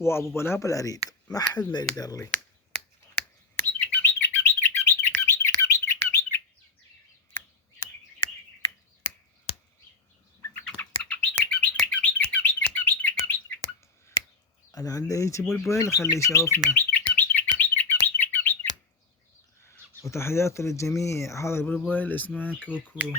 وابو بلابل اريد، ما حد ما يقدر لي. انا عندي يجي بلبل خليه يشوفنا. وتحياتي للجميع. هذا البلبل اسمه كوكو.